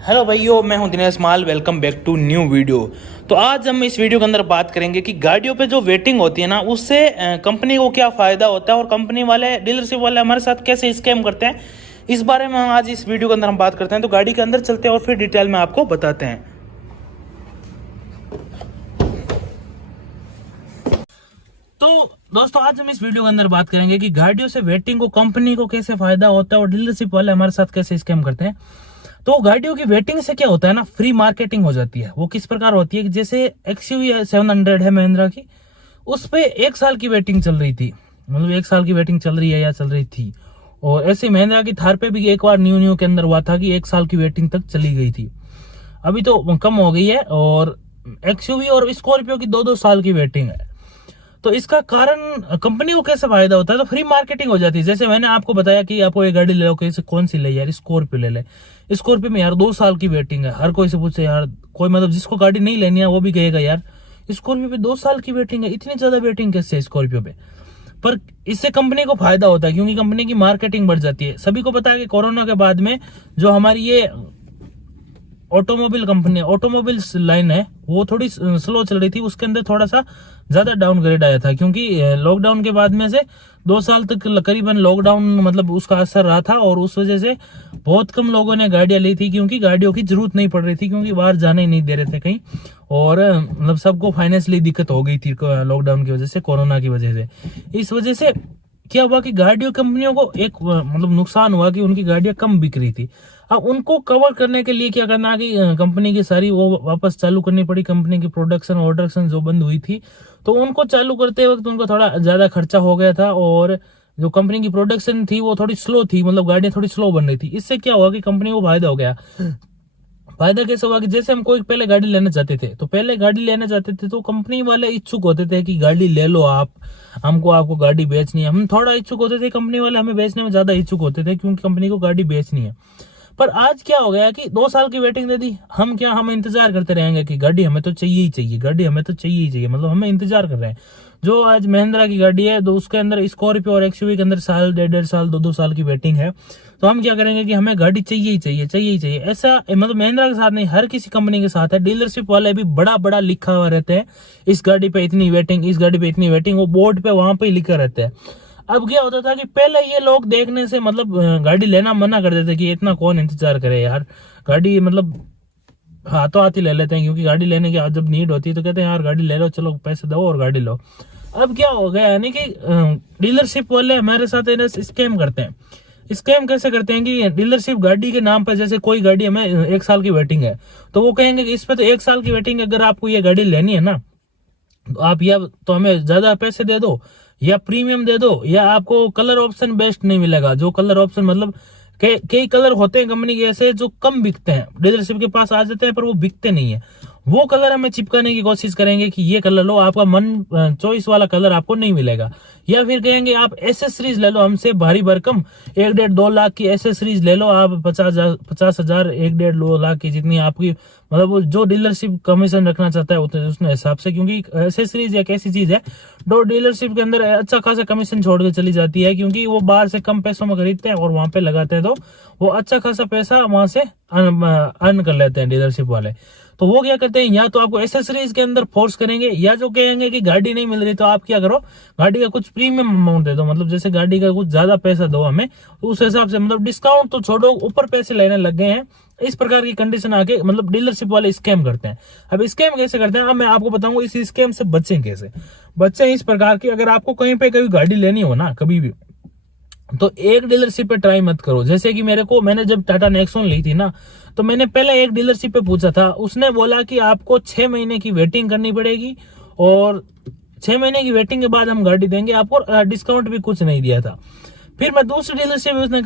Hello भाइयों, मैं हूं Dinesh Mal. Welcome back to new video. तो आज हम इस वीडियो के अंदर बात करेंगे कि गाड़ियों पे जो वेटिंग होती है ना, उससे कंपनी को क्या फ़ायदा होता है और कंपनी वाले, डीलरशिप वाले हमारे साथ कैसे स्कैम करते हैं। इस बारे में हम आज इस वीडियो के अंदर हम बात करते हैं। तो गाड़ी के अंदर चलते हैं और फिर डिटेल में आपको बताते हैं। तो दोस्तों, आज हम इस वीडियो के अंदर बात करेंगे कि गाड़ियों से वेटिंग को कंपनी को कैसे फ़ायदा होता है और डीलरशिप वाले हमारे साथ कैसे स्कैम करते हैं। तो गाड़ियों की वेटिंग से क्या होता है ना, फ्री मार्केटिंग हो जाती है। वो किस प्रकार होती है कि जैसे एक्सयूवी 700 है महिंद्रा की, उस पे 1 साल की वेटिंग चल रही थी। मतलब 1 साल की वेटिंग चल रही है या चल रही थी। और ऐसे महिंद्रा की थार पे भी एक बार न्यू के अंदर हुआ था कि 1 साल की वेटिंग तक चली गई थी। अभी तो कम हो गई है और एक्सयूवी और स्कॉर्पियो की 2-2 साल की वेटिंग है। तो इसका कारण कंपनी को कैसे फायदा होता है, तो फ्री मार्केटिंग हो जाती है। जैसे मैंने आपको बताया कि आपको ये गाड़ी ले लो, कैसे कौन सी ले यार, स्कॉर्पियो ले ले। स्कॉर्पियो में यार 2 साल की वेटिंग है। हर कोई से पूछे यार, कोई मतलब जिसको गाड़ी नहीं लेनी है वो भी कहेगा यार स्कॉर्पियो पे 2 साल की वेटिंग है, इतनी ज्यादा वेटिंग कैसे है स्कॉर्पियो पे। पर इससे कंपनी को फायदा होता है क्योंकि कंपनी की मार्केटिंग बढ़ जाती है। सभी को पता है कि कोरोना के बाद में जो हमारी ये ऑटोमोबाइल कंपनी, ऑटोमोबाइल लाइन है, वो थोड़ी स्लो चल रही थी। उसके अंदर थोड़ा सा ज्यादा डाउनग्रेड आया था क्योंकि लॉकडाउन के बाद में से 2 साल तक करीबन लॉकडाउन मतलब उसका असर रहा था और उस वजह से बहुत कम लोगों ने गाड़ियां ली थी क्योंकि गाड़ियों की जरूरत नहीं पड़ रही थी, क्योंकि बाहर जाने ही नहीं दे रहे थे कहीं। और मतलब सबको फाइनेंशियली दिक्कत हो गई थी लॉकडाउन की वजह से, कोरोना की वजह से। इस वजह से क्या हुआ कि गाड़ियों कंपनियों को एक मतलब नुकसान हुआ कि उनकी गाड़ियां कम बिक रही थी। अब उनको कवर करने के लिए क्या करना कि कंपनी की सारी वो वापस चालू करनी पड़ी। कंपनी की प्रोडक्शन ऑर्डर जो बंद हुई थी, तो उनको चालू करते वक्त उनको थोड़ा ज्यादा खर्चा हो गया था। और जो कंपनी की प्रोडक्शन थी वो थोड़ी स्लो थी, मतलब गाड़ियां थोड़ी स्लो बन रही थी। इससे क्या हुआ कि कंपनी को फायदा हो गया। फायदा कैसे हुआ कि जैसे हम कोई पहले गाड़ी लेना चाहते थे, तो पहले गाड़ी लेना चाहते थे तो कंपनी वाले इच्छुक होते थे कि गाड़ी ले लो आप, हमको आपको गाड़ी बेचनी है। हम थोड़ा इच्छुक होते थे, कंपनी वाले हमें बेचने में ज्यादा इच्छुक होते थे क्योंकि कंपनी को गाड़ी बेचनी है। पर आज क्या हो गया कि 2 साल की वेटिंग दे दी। हम इंतजार करते रहेंगे कि गाड़ी हमें तो चाहिए ही चाहिए, गाड़ी हमें तो चाहिए ही चाहिए, मतलब हमें इंतजार कर रहे हैं। जो आज महिंद्रा की गाड़ी है तो उसके अंदर स्कॉर्पियो और एक्सयूवी के अंदर साल, 1.5 साल, 2-2 साल की वेटिंग है। तो हम क्या करेंगे कि हमें गाड़ी चाहिए ही चाहिए, चाहिए ही चाहिए। ऐसा मतलब महिंद्रा के साथ नहीं, हर किसी कंपनी के साथ है। डीलरशिप वाले भी बड़ा बड़ा लिखा हुआ रहते हैं, इस गाड़ी पे इतनी वेटिंग, इस गाड़ी पे इतनी वेटिंग, वो बोर्ड पे वहां पे लिखा रहता है। अब क्या होता था कि पहले ये लोग देखने से मतलब गाड़ी लेना मना कर देते कि इतना कौन इंतजार करे यार, गाड़ी मतलब हाथों हाथ ही ले लेते हैं। क्योंकि गाड़ी लेने की जब नीड होती है तो कहते हैं यार गाड़ी ले लो, चलो पैसे दो और गाड़ी लो। अब क्या हो गया यानी कि डीलरशिप वाले हमारे साथ स्कैम करते हैं। स्कैम कैसे करते हैं कि डीलरशिप गाड़ी के नाम पर, जैसे कोई गाड़ी हमें 1 साल की वेटिंग है, तो वो कहेंगे कि इस पे तो 1 साल की वेटिंग है, अगर आपको ये गाड़ी लेनी है ना तो आप या तो हमें ज्यादा पैसे दे दो या प्रीमियम दे दो, या आपको कलर ऑप्शन बेस्ट नहीं मिलेगा। जो कलर ऑप्शन मतलब कई कलर होते हैं कंपनी के ऐसे जो कम बिकते हैं, डीलरशिप के पास आ जाते हैं पर वो बिकते नहीं है। वो कलर हमें चिपकाने की कोशिश करेंगे कि ये कलर लो, आपका मन चॉइस वाला कलर आपको नहीं मिलेगा। या फिर कहेंगे आप एसेसरीज ले लो हमसे भारी भरकम, 1-1.5-2 लाख की एसेसरीज ले लो आप, 50,000 1-1.5-2 लाख की, जितनी आपकी मतलब जो डीलरशिप कमीशन रखना चाहता है उसने हिसाब से। क्योंकि एसेसरीज एक ऐसी चीज है जो डीलरशिप के अंदर अच्छा खासा कमीशन छोड़ के चली जाती है, क्योंकि वो बाहर से कम पैसों में खरीदते हैं और वहां पे लगाते हैं, तो वो अच्छा खासा पैसा वहां से अर्न कर लेते हैं डीलरशिप वाले। तो वो क्या करते हैं, या तो आपको एसेसरीज के अंदर फोर्स करेंगे, या जो कहेंगे कि गाड़ी नहीं मिल रही तो आप क्या करो, गाड़ी का कुछ प्रीमियम अमाउंट दे दो, मतलब जैसे गाड़ी का कुछ ज्यादा पैसा दो हमें, तो उस हिसाब से मतलब डिस्काउंट तो छोड़ो, ऊपर पैसे लेने लग गए हैं। इस प्रकार की कंडीशन आके मतलब डीलरशिप वाले स्कैम करते हैं। अब स्कैम कैसे करते हैं, अब मैं आपको बताऊंगा इस स्कैम से बचें कैसे। बचें इस प्रकार की, अगर आपको कहीं पे कभी गाड़ी लेनी हो ना कभी भी, तो एक डीलरशिप पे ट्राई मत करो। जैसे कि मैंने जब टाटा नेक्सॉन ली थी ना, तो मैंने पहले एक डीलरशिप पे पूछा था, उसने बोला कि आपको 6 महीने की वेटिंग करनी पड़ेगी और 6 महीने की वेटिंग के बाद हम गाड़ी देंगे आपको, डिस्काउंट भी कुछ नहीं दिया था। फिर मैं दूसरी डीलरशिप में उसने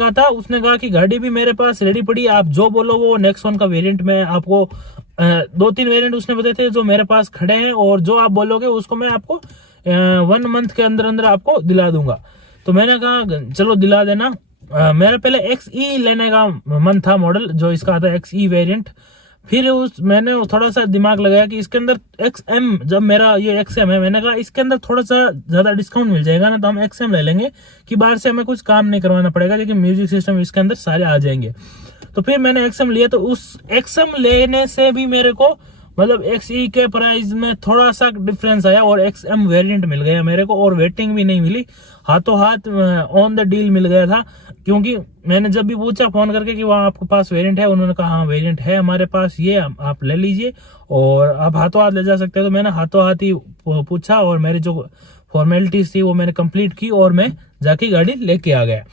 कहा कि गाड़ी भी मेरे पास रेडी पड़ी, आप जो बोलो वो नेक्सॉन का वेरिएंट में आपको 2-3 वेरिएंट उसने बताए थे जो मेरे पास खड़े हैं, और जो आप बोलोगे उसको मैं आपको 1 मंथ के अंदर अंदर आपको दिला दूंगा। तो मैंने कहा चलो दिला देना। मेरा पहले XE लेने का मन था, मॉडल जो इसका आता है XE वेरिएंट। फिर मैंने थोड़ा सा दिमाग लगाया कि इसके अंदर XM, जब मेरा ये XM है, मैंने कहा इसके अंदर थोड़ा सा ज्यादा डिस्काउंट मिल जाएगा ना, तो हम XM ले लेंगे कि बाहर से हमें कुछ काम नहीं करवाना पड़ेगा, लेकिन म्यूजिक सिस्टम इसके अंदर सारे आ जाएंगे। तो फिर मैंने एक्सएम लिया, तो उस एक्सएम लेने से भी मेरे को मतलब एक्सई के प्राइस में थोड़ा सा डिफरेंस आया और एक्सएम वेरिएंट मिल गया मेरे को, और वेटिंग भी नहीं मिली, हाथों हाथ ऑन द डील मिल गया था। क्योंकि मैंने जब भी पूछा फोन करके कि वहाँ आपके पास वेरिएंट है, उन्होंने कहा हाँ वेरिएंट है हमारे पास, ये आप ले लीजिए और आप हाथों हाथ ले जा सकते हैं। तो मैंने हाथों हाथ ही पूछा और मेरी जो फॉर्मेलिटीज थी वो मैंने कंप्लीट की और मैं जाके गाड़ी लेके आ गया।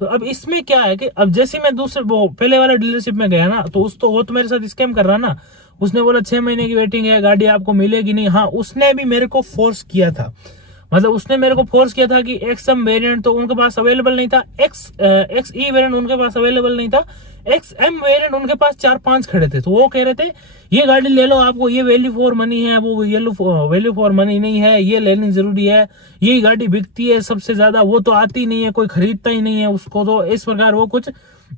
तो अब इसमें क्या है कि अब जैसे मैं दूसरे वो पहले वाला डीलरशिप में गया ना, तो वो तो मेरे साथ स्कैम कर रहा ना, उसने बोला 6 महीने की वेटिंग है, गाड़ी आपको मिलेगी नहीं। हाँ, उसने भी मेरे को फोर्स किया था, मतलब उसने मेरे को फोर्स किया था कि एक्सएम वेरिएंट तो उनके पास अवेलेबल नहीं था, एक्सई वेरिएंट उनके पास अवेलेबल नहीं था, एक्सएम वेरिएंट उनके पास 4-5 खड़े थे। तो वो कह रहे थे ये गाड़ी ले लो, आपको ये वैल्यू फॉर मनी है, वो वैल्यू फॉर मनी नहीं है, ये लेनी जरूरी है, ये गाड़ी बिकती है सबसे ज्यादा, वो तो आती नहीं है, कोई खरीदता ही नहीं है उसको। तो इस प्रकार वो कुछ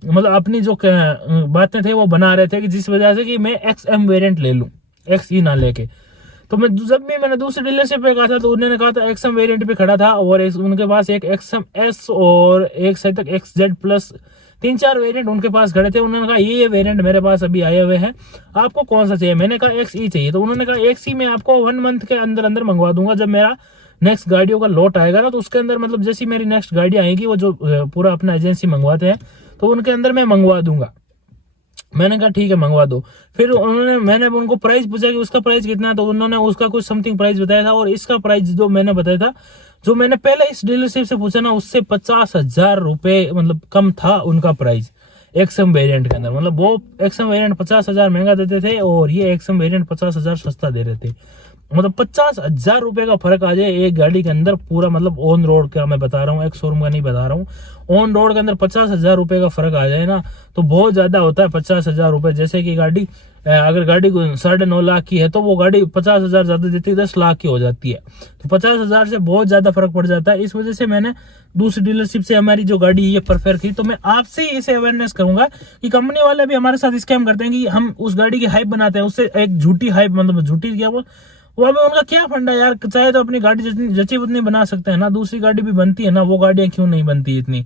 मतलब अपनी जो बातें थे वो बना रहे थे कि जिस वजह से कि मैं एक्सएम वेरिएंट ले लूं, एक्सई ना लेके। तो मैं जब भी मैंने दूसरे डीलरशिप पे कहा था तो उन्होंने कहा था एक्सएम वेरिएंट पे खड़ा था, और उनके पास एक एक्सएम एस और एक शायद तक एक्सजेड प्लस 3-4 वेरिएंट उनके पास खड़े थे। उन्होंने कहा ये वेरिएंट मेरे पास अभी आए हुए हैं, आपको कौन सा चाहिए? मैंने कहा एक्सई चाहिए। तो उन्होंने कहा एक्सई में आपको 1 मंथ के अंदर अंदर मंगवा दूंगा, जब मेरा नेक्स्ट गाड़ियों का लॉट आएगा ना, तो उसके अंदर मतलब जैसी मेरी नेक्स्ट गाड़ी आएगी, वो जो पूरा अपना एजेंसी मंगवाते हैं, तो उनके अंदर मैं मंगवा दूंगा। मैंने कहा ठीक है मंगवा दो। फिर मैंने उनको प्राइस पूछा कि उसका प्राइस कितना है, तो उन्होंने उसका कुछ समथिंग प्राइस बताया था, और इसका प्राइस जो मैंने बताया था, जो मैंने पहले इस डीलरशिप से पूछा ना, उससे 50,000 रुपए मतलब कम था उनका प्राइस एक्सएम वेरिएंट के अंदर। मतलब वो एक्सएम वेरिएंट 50,000 महंगा देते थे और ये एक्सएम वेरिएंट 50,000 सस्ता दे रहे थे। मतलब 50,000 रुपए का फर्क आ जाए एक गाड़ी के अंदर, पूरा मतलब ऑन रोड का मैं बता रहा हूँ, एक शोरूम का नहीं बता रहा हूँ, ऑन रोड के अंदर 50,000 रुपए का फर्क आ जाए ना, तो बहुत ज्यादा होता है। 50,000 रुपए, जैसे कि गाड़ी अगर गाड़ी 9.5 लाख की है तो वो गाड़ी 50,000 ज्यादा देती है, 10 लाख की हो जाती है। तो 50,000 से बहुत ज्यादा फर्क पड़ जाता है। इस वजह से मैंने दूसरी डीलरशिप से हमारी जो गाड़ी ये प्रेफर की। तो मैं आपसे इसे अवेयरनेस करूंगा कि कंपनी वाले भी हमारे साथ स्कैम करते हैं कि हम उस गाड़ी की हाइप बनाते हैं, उससे एक झूठी हाइप, मतलब झूठी क्या वो अभी उनका क्या फंडा यार, चाहे तो अपनी गाड़ी जितनी जची उतनी बना सकते हैं ना, दूसरी गाड़ी भी बनती है ना, वो गाड़ियां क्यों नहीं बनती इतनी?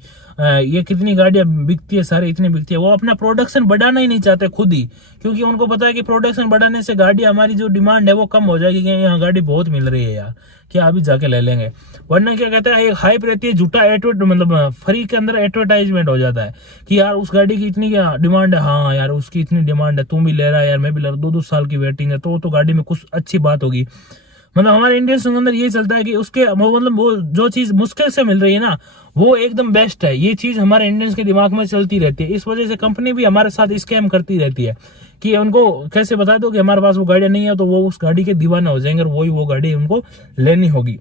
ये कितनी गाड़ियां बिकती है, सारी इतनी बिकती है। वो अपना प्रोडक्शन बढ़ाना ही नहीं चाहते खुद ही, क्योंकि उनको पता है कि प्रोडक्शन बढ़ाने से गाड़ी हमारी जो डिमांड है वो कम हो जाएगी, कि यहाँ गाड़ी बहुत मिल रही है यार, क्या अभी जाके ले लेंगे। वरना क्या कहते हैं, एक हाइप रहती है, झूठा मतलब फ्री के अंदर एडवर्टाइजमेंट हो जाता है कि यार उस गाड़ी की इतनी क्या डिमांड है, हाँ यार उसकी इतनी डिमांड है, तुम भी ले रहा है यार, मैं भी ले रहा, 2-2 साल की वेटिंग है, तो गाड़ी में कुछ अच्छी बात होगी। मतलब हमारे इंडियन के अंदर ये चलता है कि उसके मतलब वो जो चीज मुश्किल से मिल रही है ना, वो एकदम बेस्ट है। ये चीज हमारे इंडियंस के दिमाग में चलती रहती है। इस वजह से कंपनी भी हमारे साथ स्कैम करती रहती है कि उनको कैसे बता दो कि हमारे पास वो गाड़ियां नहीं है, तो वो उस गाड़ी के दीवाना हो जाएंगे और वो गाड़ी उनको लेनी होगी।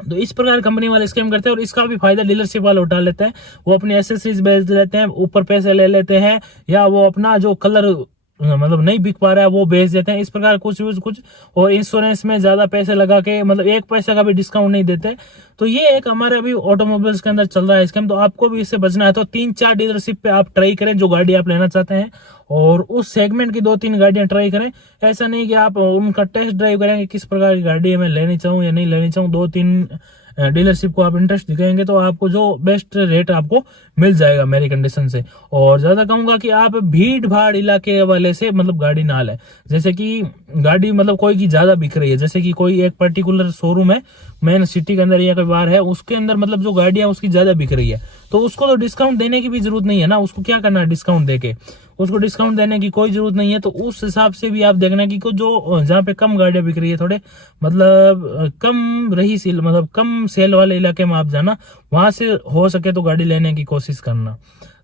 तो इस प्रकार कंपनी वाले स्कैम करते हैं, और इसका भी फायदा डीलरशिप वाले उठा लेते हैं। वो अपनी एसेसरीज बेच लेते हैं, ऊपर पैसे ले लेते हैं, या वो अपना जो कलर मतलब नहीं बिक पा रहा है वो बेच देते हैं। इस प्रकार कुछ, और इंश्योरेंस में ज्यादा पैसे लगा के मतलब 1 पैसा का भी डिस्काउंट नहीं देते। तो ये एक हमारे अभी ऑटोमोबाइल्स के अंदर चल रहा है स्कैम। तो आपको भी इससे बचना है तो 3-4 डीलरशिप पे आप ट्राई करें जो गाड़ी आप लेना चाहते हैं, और उस सेगमेंट की 2-3 गाड़ियां ट्राई करें। ऐसा नहीं कि आप उनका टेस्ट ड्राइव करेंगे किस प्रकार की गाड़ी मैं लेनी चाहूँ या नहीं लेनी चाहूँ। 2-3 डीलरशिप को आप इंटरेस्ट दिखाएंगे तो आपको जो बेस्ट रेट आपको मिल जाएगा मेरी कंडीशन से। और ज्यादा कहूंगा कि आप भीड़ भाड़ इलाके वाले से मतलब गाड़ी ना लें। जैसे कि गाड़ी मतलब कोई की ज्यादा बिक रही है, जैसे कि कोई एक पर्टिकुलर शोरूम है मेन सिटी के अंदर या कोई बाहर है, उसके अंदर मतलब जो गाड़ियां उसकी ज्यादा बिक रही है, तो उसको तो डिस्काउंट देने की भी जरूरत नहीं है ना। उसको क्या करना है डिस्काउंट देके, उसको डिस्काउंट देने की कोई जरूरत नहीं है। तो उस हिसाब से भी आप देखना कि जो जहाँ पे कम गाड़ियां बिक रही है, थोड़े मतलब कम रही सेल, मतलब कम सेल वाले इलाके में आप जाना, वहां से हो सके तो गाड़ी लेने की कोशिश करना।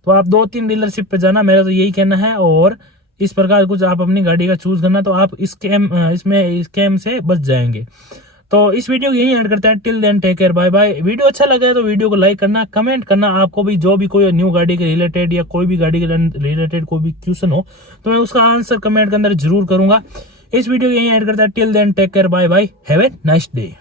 तो आप 2-3 डीलरशिप पे जाना, मेरा तो यही कहना है। और इस प्रकार कुछ आप अपनी गाड़ी का चूज करना, तो आप इसमें स्कैम से बच जाएंगे। तो इस वीडियो को यही एंड करते हैं। Till then take care, bye bye. Video अच्छा लगा है तो वीडियो को लाइक करना, कमेंट करना। आपको भी जो भी कोई न्यू गाड़ी के रिलेटेड या कोई भी गाड़ी के रिलेटेड कोई भी क्वेश्चन हो तो मैं उसका आंसर कमेंट के अंदर जरूर करूंगा। इस वीडियो को यही एंड करते हैं। Till then take care, bye bye, have a nice day.